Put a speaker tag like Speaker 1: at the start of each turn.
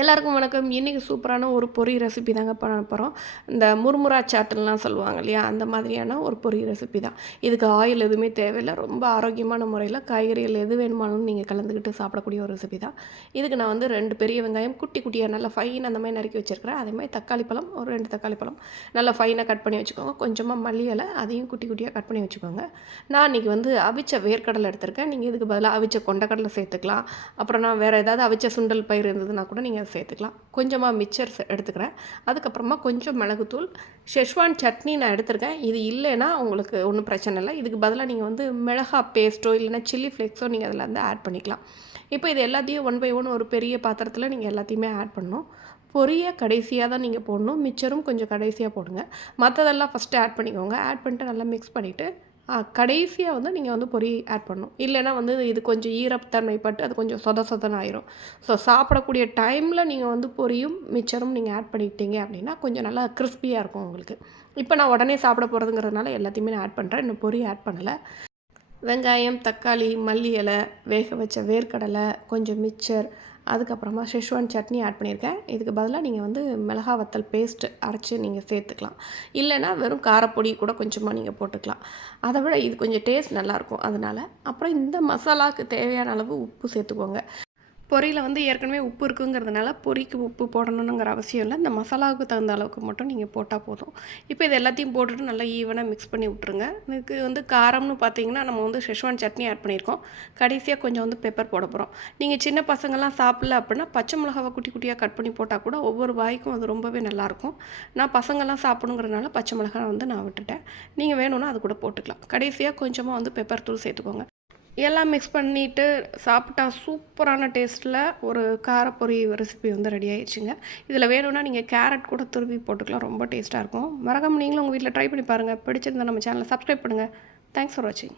Speaker 1: எல்லாருக்கும் வணக்கம். இன்றைக்கி சூப்பரான ஒரு பொரி ரெசிபி தாங்க பண்ண போகிறோம் இந்த முர்முரா சாட்டுலாம் சொல்லுவாங்க இல்லையா? அந்த மாதிரியான ஒரு பொரி ரெசிபி தான். இதுக்கு ஆயில் எதுவுமே தேவையில்லை. ரொம்ப ஆரோக்கியமான முறையில் காய்கறிகள் எது வேணுமானாலும் நீங்கள் கலந்துக்கிட்டு சாப்பிடக்கூடிய ஒரு ரெசிபி தான். இதுக்கு நான் வந்து ரெண்டு பெரிய வெங்காயம் குட்டி குட்டியாக நல்லா ஃபைன் அந்த மாதிரி நறுக்கி வச்சுருக்கிறேன். அதே மாதிரி தக்காளி பழம் ஒரு ரெண்டு தக்காளி பழம். நல்லா ஃபைனாக கட் பண்ணி வச்சுக்கோங்க. கொஞ்சமாக மல்லி இலை அதையும் குட்டி குட்டியாக கட் பண்ணி வச்சுக்கோங்க. நான் இன்றைக்கி வந்து அவிச்ச வேர்க்கடலை எடுத்திருக்கேன். நீங்கள் இதுக்கு பதிலாக அவிச்ச கொண்டக்கடலை சேர்த்துக்கலாம். அப்புறம் நான் வேறு ஏதாவது அவிச்ச சுண்டல் பயிர் இருந்ததுன்னா கூட நீங்கள் சேர்த்துக்கலாம். கொஞ்சமாக மிச்சர் எடுத்துக்கிறேன். அதுக்கப்புறமா கொஞ்சம் மிளகுத்தூள் ஷெஷ்வான் சட்னி நான் எடுத்திருக்கேன். இது இல்லைன்னா உங்களுக்கு ஒன்றும் பிரச்சனை இல்லை. இதுக்கு பதிலாக நீங்கள் வந்து மிளகா பேஸ்ட்டோ இல்லைன்னா சில்லி ஃப்ளேக்ஸோ நீங்கள் அதில் வந்து ஆட் பண்ணிக்கலாம். இப்போ இது எல்லாத்தையும் ஒன் பை ஒன் ஒரு பெரிய பாத்திரத்தில் நீங்கள் எல்லாத்தையுமே ஆட் பண்ணணும். பொரிய கடைசியாக தான் நீங்கள் போடணும். மிச்சரும் கொஞ்சம் கடைசியாக போடுங்க. மற்றதெல்லாம் ஃபஸ்ட்டு ஆட் பண்ணிக்கோங்க. ஆட் பண்ணிட்டு நல்லா மிக்ஸ் பண்ணிவிட்டு கடைசியாக வந்து நீங்கள் வந்து பொரி ஆட் பண்ணணும். இல்லைன்னா வந்து இது கொஞ்சம் ஈரத்தன்மை பட்டு அது கொஞ்சம் சொத சொதன்னு ஆயிரும். ஸோ சாப்பிடக்கூடிய டைமில் நீங்கள் வந்து பொரியும் மிச்சரும் நீங்கள் ஆட் பண்ணிட்டீங்க அப்படின்னா கொஞ்சம் நல்லா கிறிஸ்பியாக இருக்கும் உங்களுக்கு. இப்போ நான் உடனே சாப்பிட போகிறதுங்கிறதுனால எல்லாத்தையுமே நான் ஆட் பண்ணுறேன் இன்னும் பொரி ஆட் பண்ணலை. வெங்காயம் தக்காளி மல்லி இலை வேக வச்ச வேர்க்கடலை கொஞ்சம் மிச்சர் அதுக்கப்புறமா ஷெஷ்வான் சட்னி ஆட் பண்ணியிருக்கேன். இதுக்கு பதிலாக நீங்கள் வந்து மிளகா வத்தல் பேஸ்ட்டு அரைச்சி நீங்கள் சேர்த்துக்கலாம். இல்லைனா வெறும் காரப்பொடி கூட கொஞ்சமாக நீங்கள் போட்டுக்கலாம். அதை விட இது கொஞ்சம் டேஸ்ட் நல்லாயிருக்கும் அதனால் அப்புறம் இந்த மசாலாவுக்கு தேவையான அளவு உப்பு சேர்த்துக்கோங்க. பொரியில் வந்து ஏற்கனவே உப்பு இருக்குங்கிறதுனால பொரிக்கு உப்பு போடணுங்கிற அவசியம் இல்லை. இந்த மசாலாவுக்கு தகுந்த அளவுக்கு மட்டும் நீங்கள் போட்டால் போதும். இப்போ இது எல்லாத்தையும் போட்டுட்டு நல்லா ஈவனாக மிக்ஸ் பண்ணி விட்ருங்க இதுக்கு வந்து காரம்னு பார்த்தீங்கன்னா நம்ம வந்து ஷெஷ்வான் சட்னி ஆட் பண்ணியிருக்கோம் கடைசியாக கொஞ்சம் வந்து பெப்பர் போட போகிறோம் நீங்கள் சின்ன பசங்கள்லாம் சாப்பிடல அப்படின்னா பச்சை மிளகாவை குட்டி குட்டியாக கட் பண்ணி போட்டால் கூட ஒவ்வொரு வாய்க்கும் அது ரொம்பவே நல்லாயிருக்கும் நான் பசங்கள்லாம் சாப்பிடுங்கிறதுனால பச்சை மிளகாய் வந்து நான் விட்டுட்டேன். நீங்கள் வேணும்னா அது கூட போட்டுக்கலாம். கடைசியாக கொஞ்சமாக வந்து பெப்பர் தூள் சேர்த்துக்கோங்க. எல்லாம் மிக்ஸ் பண்ணிவிட்டு சாப்பிட்டா சூப்பரான டேஸ்ட்டில் ஒரு காரப்பொரி ரெசிபி வந்து ரெடி ஆயிடுச்சுங்க. இதில் வேணும்னா நீங்கள் கேரட் கூட துருவி போட்டுக்கலாம். ரொம்ப டேஸ்ட்டாக இருக்கும். மறக்காமல் நீங்களும் உங்கள் வீட்டில் ட்ரை பண்ணி பாருங்கள் பிடிச்சிருந்தா நம்ம சேனலை சப்ஸ்கிரைப் பண்ணுங்கள் தேங்க்ஸ் ஃபார் வாட்சிங்